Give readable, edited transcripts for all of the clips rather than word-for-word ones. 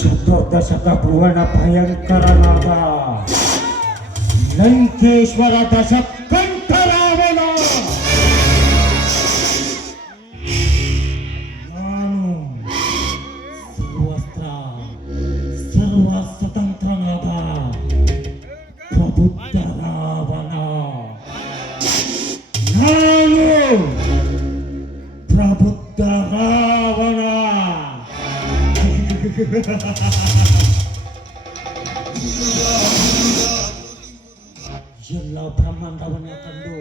ಚತುರ್ದಶಕ ಭುವನ ಭಯಂಕರನಾದ ಲಂಕೇಶ್ವರ ದಶಕಂಠರಾವಣ. ನಾನು ಸರ್ವಸ್ತ್ರ ಸರ್ವ ಸ್ವತಂತ್ರನಾದ ಪ್ರಬುದ್ಧ ರಾವಣ. ನಾನು ಪ್ರಬುದ್ಧ ರಾವಣ. ಎಲ್ಲ ಬ್ರಹ್ಮಾಂಡವನ್ನ ಕಂಡು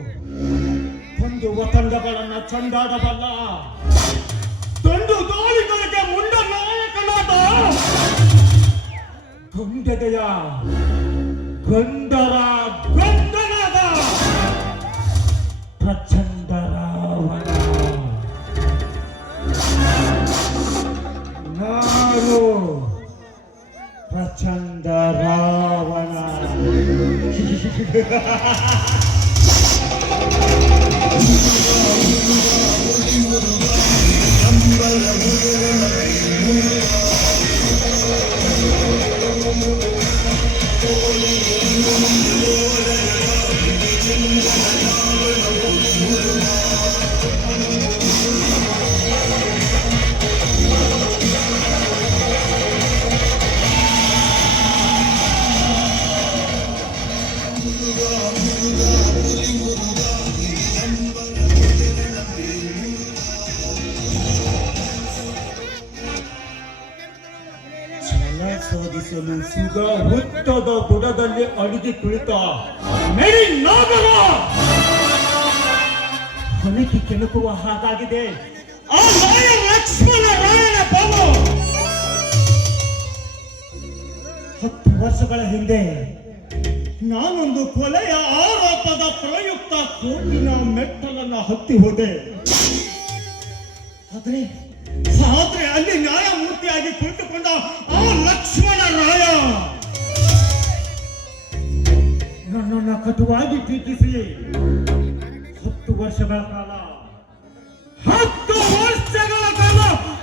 ಒಂದು ವತಂಡಗಳನ್ನ ಚಂಡಾಡಬಲ್ಲ ತಂಡು ದಾಳಿಗಳಿಗೆ ಮುಂಡ ನಾಯಕನಾದ ಗಂಡದೆಯ ಗಂಡರ ಗಂಡನಾದ ಪ್ರಚಂಡ ರಾವಣ. ನಾನು ಪ್ರಚಂಡ ರಾವಣ. ಶೋಧಿಸಲು ಸುಗ ಹುತ್ತದ ಬುಡದಲ್ಲಿ ಅಡಿಗೆ ಕುಳಿತ ಮೇರಿ ನಾಗರ ಹೊನಕಿ ಕೆಣಕುವ ಹಾಗಾಗಿದೆ ಆ ನಾಯ ಲಕ್ಷ್ಮಣ ರಾಯನ ಬಾವ. 10 ವರ್ಷಗಳ ಹಿಂದೆ ನಾನೊಂದು ಕೊಲೆಯ ಆರೋಪದ ಪ್ರಯುಕ್ತ ಕೋರ್ಟಿನ ಮೆಟ್ಟಲನ್ನ ಹತ್ತಿ ಹೋದೆ. ಆದ್ರೆ ಅಲ್ಲಿ ನ್ಯಾಯಮೂರ್ತಿಯಾಗಿ ಕುಳಿತುಕೊಂಡ ಆ ಲಕ್ಷ್ಮಣ ರಾಯ ನನ್ನನ್ನ ಕಟುವಾಗಿ ಪ್ರೀತಿಸಿ 10 ವರ್ಷಗಳ ಕಾಲ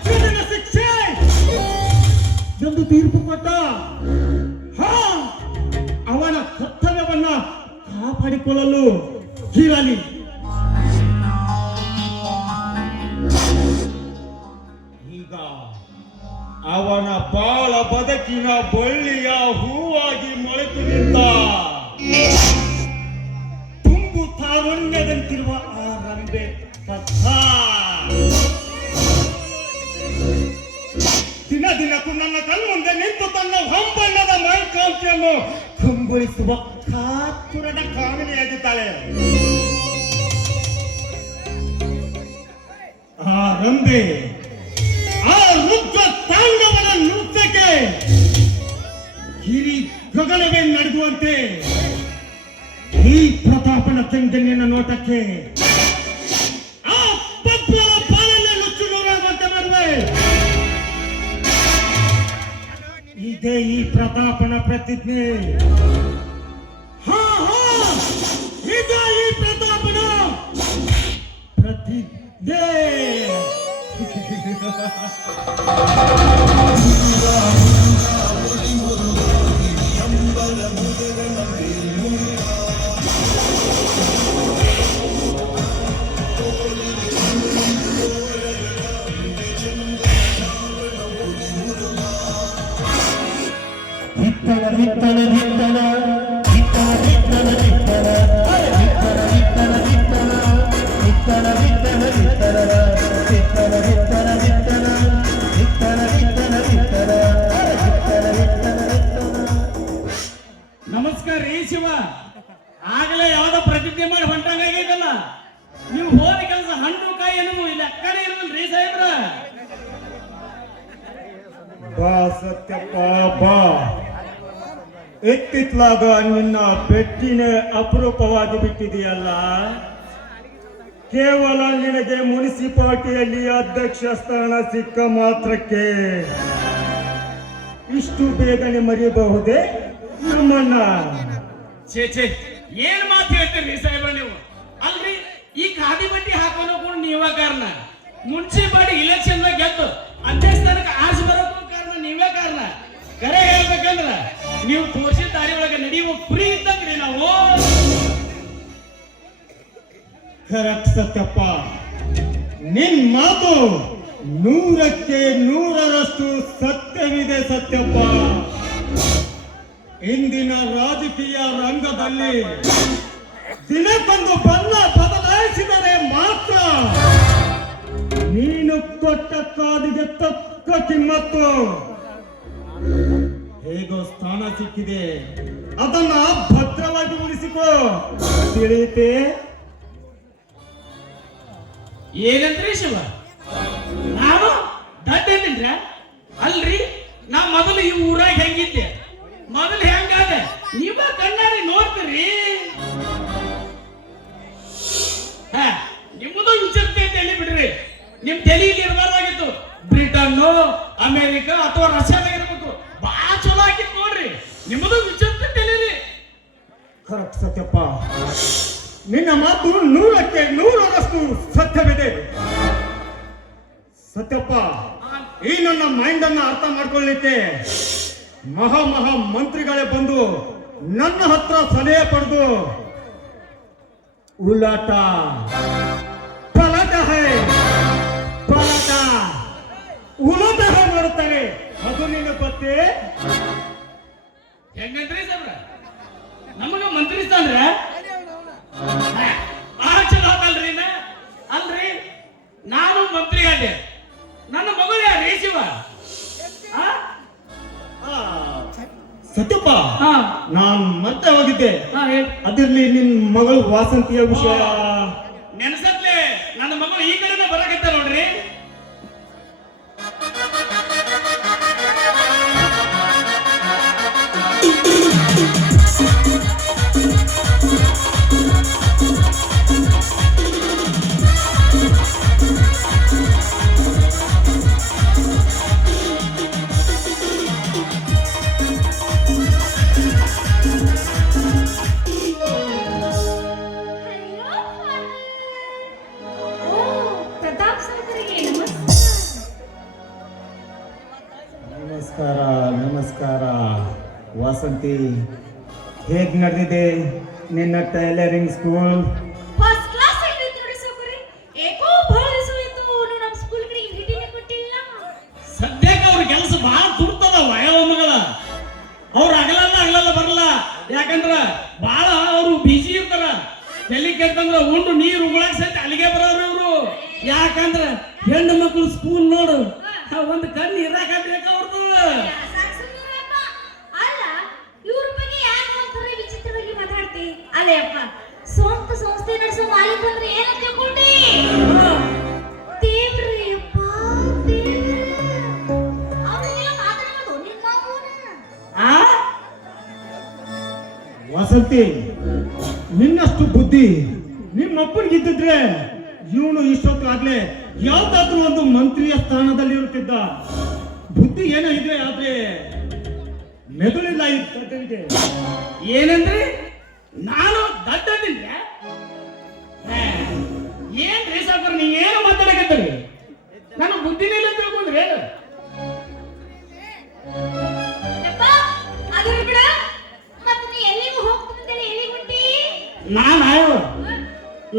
ಜೀವನ ಶಿಕ್ಷೆ ಎಂದು ತೀರ್ಪು ಕೊಟ್ಟ. ಅವನ ಕರ್ತವ್ಯವನ್ನ ಕಾಪಾಡಿಕೊಳ್ಳಲು ಇರಲಿ. ಈಗ ಅವನ ಬಾಳ ಬದುಕಿನ ಬಳ್ಳಿಯ ಹೂವಾಗಿ ಮೊಳೆತು ನಿಂತ ತುಂಬು ತಾರುಣ್ಯದಂತಿರುವ ಆ ರಂಬೆ ದಿನ ದಿನಕ್ಕೂ ನನ್ನ ಕಣ್ಮುಂದೆ ನಿಂತು ತನ್ನ ಹೊಂಬಣ್ಣದ ಮೈಕಾಂತಿಯನ್ನು ಕಂಗೊಳಿಸುವ ಕಾತುರದ ಕಾಮಿನಿಯಾಗಿದ್ದಾಳೆ. ಆ ರಂಬೆ ಆ ರುದ್ರ ತಾಂಡವನ ನೃತ್ಯಕ್ಕೆ ಹಿರಿ ಗಗನವೇ ನಡುಗುವಂತೆ ಈ ಪ್ರತಾಪನ ಚಂದನ್ಯನ ನೋಟಕ್ಕೆ ಆ ಪಪ್ಪಳ ಪಾಲನೆ ನುಚ್ಚು ನೂರಾಗುವಂತೆ ಮಾಡುವೆ. ಇದೇ ಈ ಪ್ರತಾಪನ ಪ್ರತಿಜ್ಞೆ. ಇದೇ ಈ ಪ್ರತಾಪನ ಪ್ರತಿಜ್ಞೆ. ನೀವು ಹೋದ ಕೆಲಸ ಹಣ್ಣು ಕಾಯಿ ಏನು ಇಲ್ಲಿ ಅಕ್ಕನೇ ಇರಲ್ರಿ ಸಾಹೇಬ್ರ. ಬಾ ಸತ್ಯಪ್ಪ ಬಾ. ಇತ್ತಿತ್ಲಾಗ ನಿನ್ನ ಭೇಟಿನೇ ಅಪರೂಪವಾಗಿ ಬಿಟ್ಟಿದೆಯಲ್ಲ. ಕೇವಲ ನಿನಗೆ ಮುನ್ಸಿಪಾಲಿಟಿಯಲ್ಲಿ ಅಧ್ಯಕ್ಷ ಸ್ಥಾನ ಸಿಕ್ಕ ಮಾತ್ರಕ್ಕೆ ಇಷ್ಟು ಬೇಗನೆ ಮರೆಯಬಹುದೇ ನಮ್ಮನ್ನ? ಛೇ ಛೇ, ಏನ್ ಮಾತು ಹೇಳ್ತೀರಿ ಸಾಹೇಬ್ರ ನೀವು? ಅಲ್ರಿ, ಈ ಖಾದಿ ಬಟ್ಟಿ ಹಾಕೋನು ಕೂಡ ನೀವ ಕಾರಣ. ಮುನ್ಸಿಪಾಲಿಟಿ ಇಲೆಕ್ಷನ್ ಗೆದ್ದು ಅಧ್ಯಕ್ಷ ಸ್ಥಾನಕ್ಕೆ ಆರ್ಸಿ ಬರೋಕ್ಕೂ ಕಾರಣ ನೀವೇ ಕಾರಣ. ಕರೆ ಹೇಳ್ಬೇಕಂದ್ರ ನೀವು ತೋರಿಸಿದ ದಾರಿ ಒಳಗೆ ನಡೆಯುವ ಕುರಿ ಇದ್ದಂಗ್ರಿ ನಾವು. ಕರೆಕ್ಟ್ ಸತ್ಯಪ್ಪ, ನಿನ್ ಮಾತು 100ಕ್ಕೆ 100ರಷ್ಟು ಸತ್ಯವಿದೆ ಸತ್ಯಪ್ಪ. ಇಂದಿನ ರಾಜಕೀಯ ರಂಗದಲ್ಲಿ ದಿನಕ್ಕೊಂದು ಬಣ್ಣ ಬದಲಾಯಿಸಿದರೆ ಮಾತ್ರ ನೀನು ಕೊಟ್ಟ ಕಾದಿಗೆ ತಕ್ಕ ಕಿಮ್ಮತ್ತು. ಹೇಗೋ ಸ್ಥಾನ ಸಿಕ್ಕಿದೆ, ಅದನ್ನ ಭದ್ರವಾಗಿ ಉಳಿಸಿಕೋ, ತಿಳಿಯುತ್ತೆ? ಏನಂದ್ರಿ ಶಿವ? ನಾನು ದಡ್ಡೇನಿದ್ರ? ಅಲ್ರಿ, ನಾ ಮೊದಲು ಈ ಊರಾಗ ಹೆಂಗಿದ್ದೆ, ಮೊದಲು ಹೆಂಗಾದೆ ನೀವ ಕಣ್ಣಾರಿ ನೋಡ್ತೀರಿ. ನಿಮ್ಮದು ವಿಚಿತ್ರ ತಲೆ ಬಿಡ್ರಿ. ನಿಮ್ ತಲೆಯಲ್ಲಿ ಇರಬಾರ್ದಾಗಿತ್ತು. ಬ್ರಿಟನ್ನು, ಅಮೆರಿಕ ಅಥವಾ ರಷ್ಯಾದಾಗ ಇರ್ಬೇಕು. ಬಹಳ ಚಲೋ ಆಗಿತ್ತು ನೋಡ್ರಿ. ನಿಮ್ಮದು ವಿಚಿತ್ರ ತಲೆರಿ. ಕರೆಕ್ಟ್ ಸತ್ಯಪ್ಪ, ನಿನ್ನ ಮಾತು 100ಕ್ಕೆ 100ರಷ್ಟು ಸತ್ಯವಿದೆ ಸತ್ಯಪ್ಪ. ಈ ನನ್ನ ಮೈಂಡ್ ಅನ್ನ ಅರ್ಥ ಮಾಡ್ಕೊಳ್ಳಿಕ್ಕೆ ಮಹಾ ಮಂತ್ರಿಗಳೇ ಬಂದು ನನ್ನ ಹತ್ರ ಸಲಹೆ ಪಡೆದು ಉಲಾಟ ಪಲಾಟ ಉಲಾಟ ಮಾಡುತ್ತಾರೆ. ಅದು ನಿನ್ನ ಗೊತ್ತೇ? ಹೆಂಗಂದ್ರಿ ಸಾಬ್ರ? ನಮಗ ಮಂತ್ರಿ ಸ್ಥಾನ ಬಹಳ ಚಲೋ ಆಗಲ್ರಿ. ಅಲ್ರಿ, ನಾನು ಮಂತ್ರಿ ಆದೆ, ನನ್ನ ಮಗಳು ಯಾರು ಶಿವ? ಸತ್ಯಪ್ಪ, ನಾನ್ ಮತ್ತೆ ಹೋಗಿದ್ದೆ. ಅದಿರ್ಲಿ, ನಿನ್ ಮಗಳು ವಾಸಂತಿಯ ವಿಷಯ ನೆನಸತ್ಲೆ ನನ್ನ ಮಗಳು ಈ ಕಡೆನೇ ಬರಕತ್ತ ನೋಡ್ರಿ. ನಮಸ್ಕಾರ ವಾಸಂತಿ, ಹೇಗ್ ನಡೆದಿದೆ ನಿನ್ನ ಟೈಲರಿಂಗ್ ಸ್ಕೂಲ್? ಫಸ್ಟ್ ಕ್ಲಾಸ್ ಆಗಿ ನೋಡಿ ಸೋಕರಿ. ಏಕೋ ಬಹಳ ದಿವಸ ಆಯ್ತು ನಮ್ಮ ಸ್ಕೂಲ್ ಕಡೆ ಭೇಟಿನೇ ಕೊಟ್ಟಿಲ್ಲ. ಸದ್ಯಕ್ಕೆ ಅವ್ರ ಕೆಲಸ ಬಹಳ ತುರ್ತದ ವಯವ ಮಗಳ. ಅವ್ರು ಹಗಲಲ್ಲ ಬರಲ್ಲ. ಯಾಕಂದ್ರ ಬಹಳ ಅವರು ಬಿಜಿ ಇರ್ತಾರ. ತಲೆ ಕೆಟ್ಟಂದ್ರ ಉಂಡು ನೀರು ಉಗುಳಾಕ್ ಸಹಿತ ಅಲ್ಲಿಗೆ ಬರೋರು ಇವ್ರು. ಯಾಕಂದ್ರ ಹೆಣ್ಣು ಮಕ್ಕಳು ಸ್ಕೂಲ್ ನೋಡು, ಒಂದು ಕಣ್ಣು ಇರಾಕ ಬೇಕ ಅವ್ರದ್ದು. ಅಲ್ಲ, ಇವ್ರ ಬಗ್ಗೆ ಯಾಕೆ ಒಂಥರ ವಿಚಿತ್ರವಾಗಿ ಮಾತಾಡ್ತಿ? ಅಲ್ಲೇ ಅಪ್ಪ, ಸ್ವಂತ ಸಂಸ್ಥೆ ನಡೆಸೋ ಮಾಲೀಕ ಅಂದ್ರೆ ಏನಂತ ತಿಳ್ಕೊಂಡಿ? ದೇವ್ರಿ ಅಪ್ಪ, ದೇವ್ರಿ. ಅವ್ರಿಗೆಲ್ಲ ಮಾತಾಡೋದು ನಿಮ್ಮ ವಾಸಂತಿ, ನಿನ್ನಷ್ಟು ಬುದ್ಧಿ ನಿಮ್ಮಪ್ಪನಿಗಿದ್ದಿದ್ರೆ ಇವನು ಇಷ್ಟೊತ್ತು ಆಗ್ಲೇ ಯಾವ್ದಾದ್ರೂ ಒಂದು ಮಂತ್ರಿಯ ಸ್ಥಾನದಲ್ಲಿ ಇರುತ್ತಿದ್ದ. ಬುದ್ಧಿ ಏನೋ ಇದೆ, ಆದ್ರೆ ಮೆದುಳಿಲ್ಲ ಈ ದಡ್ಡನಿಗೆ. ಏನಂದ್ರೆ ನಾನು ದಡ್ಡನಿದ್ರೆ ಏನ್ರಿ ಸಾಕರ್ ನೀವೇನು ಮಾತಾಡಕತ್ತೀರಿ? ನಾನು ಬುದ್ಧಿನೇ ಇಲ್ಲ ತಿಳ್ಕೊಂಡ್ರೆ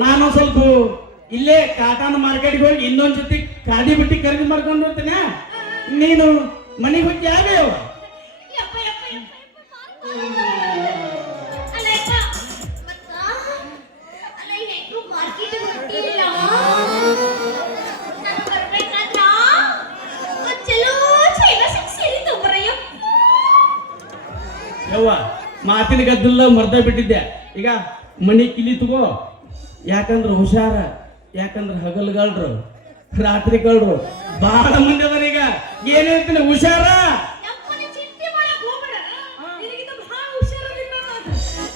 ನಾನು ಸ್ವಲ್ಪ ಇಲ್ಲೇ ಕಾಟನ್ ಮಾರ್ಕೆಟ್ಗೆ ಹೋಗಿ ಇನ್ನೊಂದ್ ಜೊತೆ ಖಾದಿ ಬಟ್ಟಿ ಖರೀದಿ ಮಾಡ್ಕೊಂಡು ಹೋಗ್ತೇನೆ. ನೀನು ಮನೆಗೆ ಹೋಗಿ ಯಾವ್ಯಾವ ಯವ್ವ ಮಾತಿನ ಗದ್ದಲ್ಲ ಮರ್ದ ಬಿಟ್ಟಿದ್ದೆ. ಈಗ ಮನಿ ಕಿಲಿ ತಗೋ, ಯಾಕಂದ್ರೆ ಹುಷಾರ, ಯಾಕಂದ್ರೆ ಹಗಲ್ಗಳ್ರು ರಾತ್ರಿಗಳ್ರು ಬಹಳ ಮಂದಿ ಅದಾರ. ಈಗ ಏನ್ ಹೇಳ್ತೀನಿ, ಹುಷಾರ. ಯಪ್ಪ, ನೀ ಚಿಂತೆ ಮಾಡಕ್ ಹೋಗ್ಬೇಡ. ನಿನಗಿಂತ ಭಾಳ ಹುಷಾರದಿಲ್ಲ ನಾನು.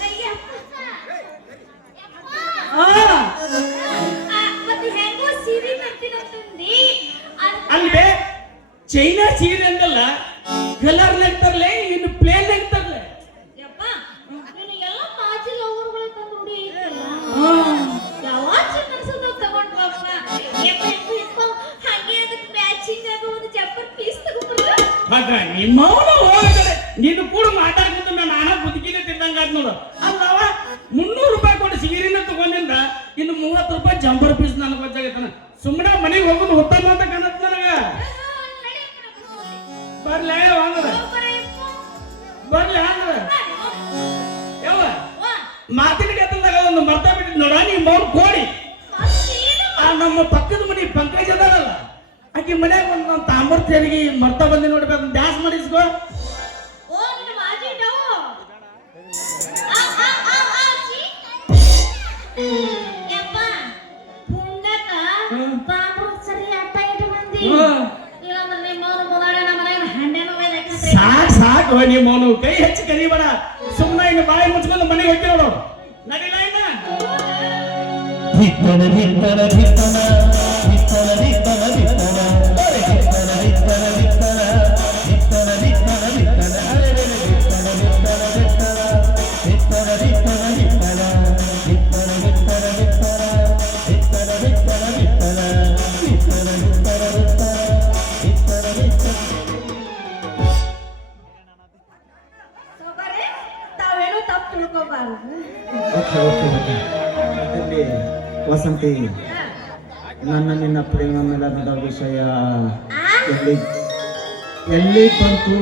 ಅಯ್ಯಪ್ಪ. ಯಪ್ಪ. ಮತ್ತೆ ಹೆಂಗೋ ಸೀರೆ ತರ್ತೀನಂತಂದಿ. ಅಲ್ವೇ ಚೈನಾ ಸೀರೆ ಅಂದಲ್ಲ, ಕಲರ್ ನೆಗ್ತಾರಲೆ, ಇನ್ನು ಪ್ಲೇನ್ ನೆಗ್ತಾರಲೆ. ಯಪ್ಪ, ನಿನಗೆಲ್ಲ ಮಾಜಿ ಲವರ್ಗಳು ತಂದು ರೂಢಿ ಐತಲ್ಲ. ಯಾವಾಗ ಚಿನ್ನರ್ಸೋದು ತಗೊಂಡ್ ಬಾಪ್ಪ. ಯಪ್ಪ ಯಪ್ಪ ಯಪ್ಪ, ಹಾಗೆ ಅದಕ್ಕೆ ಮ್ಯಾಚಿಂಗ್ ಆಗೋ ಒಂದು ಚಪ್ಪರ್ ಪೀಸ್ ತಗೊಂಡ್ಬರ್ಲ. ಮಗ ನಿಮ್ಮವನು ಹೋಗಡೆ ನೀನು ಕೂಡ ಮಾತಾಡ್ಕೊಂಡು ನಾನು ಬದುಕಿನ ತಿಂದಂಗ ಆದ್ ನೋಡು. ಅಲ್ಲವ 300 ರೂಪಾಯಿ ಕೊಟ್ಟು ಸೀರೆನ ತಗೊಂಡಿಂದ ಇನ್ನು 30 ರೂಪಾಯಿ ಜಂಪರ್ ಪೀಸ್ ನನಗೆ ಗೊತ್ತಾಗೈತನ. ಸುಮ್ಮನೆ ಮನೆಗೆ ಹೋಗೋದು ಉತ್ತಮ ಅಂತ ಕಾಣತ್ ನನಗ. ಬರ್ಲ ಹಂಗ್ರ, ಬರ್ಲ ಹಂಗ್ರ ಯಾವ ಮಾತಿನ ಗತ್ತಲ್ದಾಗ ಒಂದು ಮರ್ತಾ ಬಿಟ್ಟಿದ್ ನೋಡ. ನೀ ಮೌನ್ ಕೋಡಿ ಆ ನಮ್ಮ ಪಕ್ಕದ ಮನೆ ಪಂಕಜ ಅದಾಳಲ್ಲ, ಆಕಿ ಮನ್ಯಾಗ ಒಂದು ತಾಂಬರ್ ತೆರಿಗೆ ಮರ್ತಾ ಬಂದಿ ನೋಡ್ಬೇಕು, ಡ್ಯಾನ್ಸ್ ಮಾಡಿಸ್ಕೋ. ಓ ನಿನ್ನ ಮಾಜಿ ಡವ್. ಯಪ್ಪ, ಪುಂಡಕ ತಾಮ್ರದ ಸರಿ ಅಟ್ಟ ಇಟ್ಟು ಬಂದಿ. ಇಲ್ಲಾಂದ್ರೆ ನಿಮ್ಮವ್ರ ಮುದಾಡೆ ನಮ್ಮ ಮನೆಯಾಗ ಹಂಡೆನೂ ಒಯ್ದಾಕಿದ್ರೆ. ಸಾಕು ನಿಮ್ಮವನು ಕೈ ಹೆಚ್ಚಿ ಕರಿಬೇಡ. ಸುಮ್ಮನೆ ಇನ್ನು ಬಾಯಿ ಮುಚ್ಕೊಂಡು ಮನೆಗೆ ಹೋಗ್ತೀವಿ ನೋಡು. ನಡಿಲ ಇನ್ನ ಧಿತ್ತನ ಧಿತ್ತನ ಧಿತ್ತನ ಧಿತ್ತನ ಧಿತ್ತನ ಧಿತ್ತನ ಧಿತ್ತನ ಧಿತ್ತನ ಧಿತ್ತನ ಧಿತ್ತನ ಧಿತ್ತನ ಧಿತ್ತನ ಅರೆ ಧಿತ್ತನ ಧಿತ್ತನ ಧಿತ್ತನ ಧಿತ್ತನ ಧಿತ್ತನ ಧಿತ್ತನ ಧಿತ್ತನ ಧಿತ್ತನ ಧಿತ್ತನ ಧಿತ್ತನ ಧಿತ್ತನ ಧಿತ್ತನ ಧಿತ್ತನ ಧಿತ್ತನ ಧಿತ್ತನ ಧಿತ್ತನ ಸೋಬಾರೆ, ತಾವೇನು ತಪ್ಪು ತಿಳ್ಕೊಬಾರ್ದು. Okay okay okay. ಇಲ್ಲಿ ವಸಂತಿ, ನನ್ನ ನಿನ್ನ ಪ್ರೇಮ ಮಿಲನದ ವಿಷಯ ಎಲ್ಲಿ ಎಲ್ಲಿ ಬಂತು?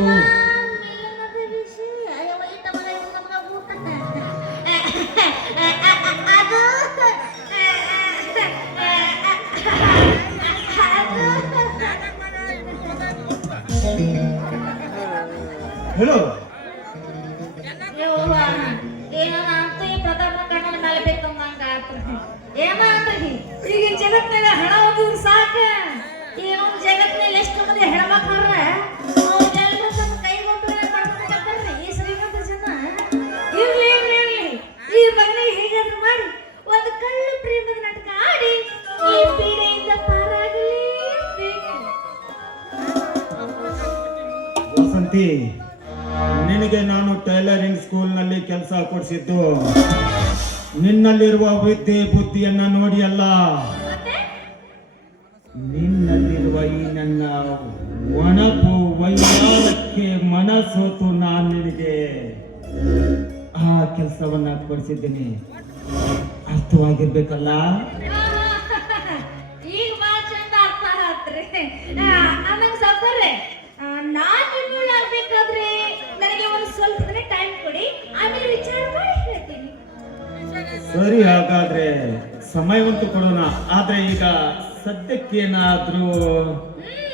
ಹೇಳು. ಈಗಿನ ಜಗತ್ತಿನಾಗ ಹಣ ಹೋಗಿದ್ರೆ ಸಾಕ. ಏನೊಂದು ಜಗತ್ತಿನಲ್ಲಿ ಎಷ್ಟು ಮಂದಿ ಹೆಣ್ಮಕ್ಳ್ರ ಕೈಗೊಂಡು ಈ ಶ್ರೀಮಂತ ಜನ. ಇರ್ಲಿ ಇರ್ಲಿ ಇರ್ಲಿ, ಈ ಮಗನಿಗೆ ಹೇಗಾದ್ರೂ ಮಾಡಿ ಒಂದು ಕಳ್ಳು ಪ್ರೇಮದ ನಾಟಕ ಆಡಿ ಈ ಪೀಡೆಯಿಂದ ಪಾರಾಗಲೇಬೇಕು. ವಸಂತಿ, ನಿನಗೆ ನಾನು ಟೈಲರಿಂಗ್ ಸ್ಕೂಲ್ನಲ್ಲಿ ಕೆಲಸ ಕೊಡಿಸಿದ್ದು ನಿನ್ನಲ್ಲಿರುವ ವಿದ್ಯೆ ಬುದ್ಧಿಯನ್ನ ನೋಡಿ ಅಲ್ಲ, ಮತ್ತೆ ನಿನ್ನಲ್ಲಿರುವ ಈ ನನ್ನ ಒಣಪು ವೈಯಾರಕ್ಕೆ ಮನಸೋತು ನಾನು ನಿನಗೆ ಆ ಕೆಲಸವನ್ನ ಕೊಡಿಸಿದ್ದೀನಿ. ಅರ್ಥವಾಗಿರ್ಬೇಕಲ್ಲ? ಈಗ ಭಾಳ ಚಂದ ಅರ್ಥ ಆತ್ರಿ. ಆಮೇಲೆ ಸಾಕೋರ್ರೆ, ನಾನು ನಿಮ್ಮೂಳ ಆಗ್ಬೇಕಾದ್ರೆ ನನಗೆ ಒಂದು ಸ್ವಲ್ಪ ದಿನ ಟೈಮ್ ಕೊಡಿ, ಆಮೇಲೆ ವಿಚಾರ ಮಾಡಿ ಹೇಳ್ತೀನಿ. ಸರಿ, ಹಾಗಾದ್ರೆ ಸಮಯವಂತೂ ಕೊಡೋಣ. ಆದ್ರೆ ಈಗ ಸದ್ಯಕ್ಕೇನಾದ್ರೂ ಹ್ಮ್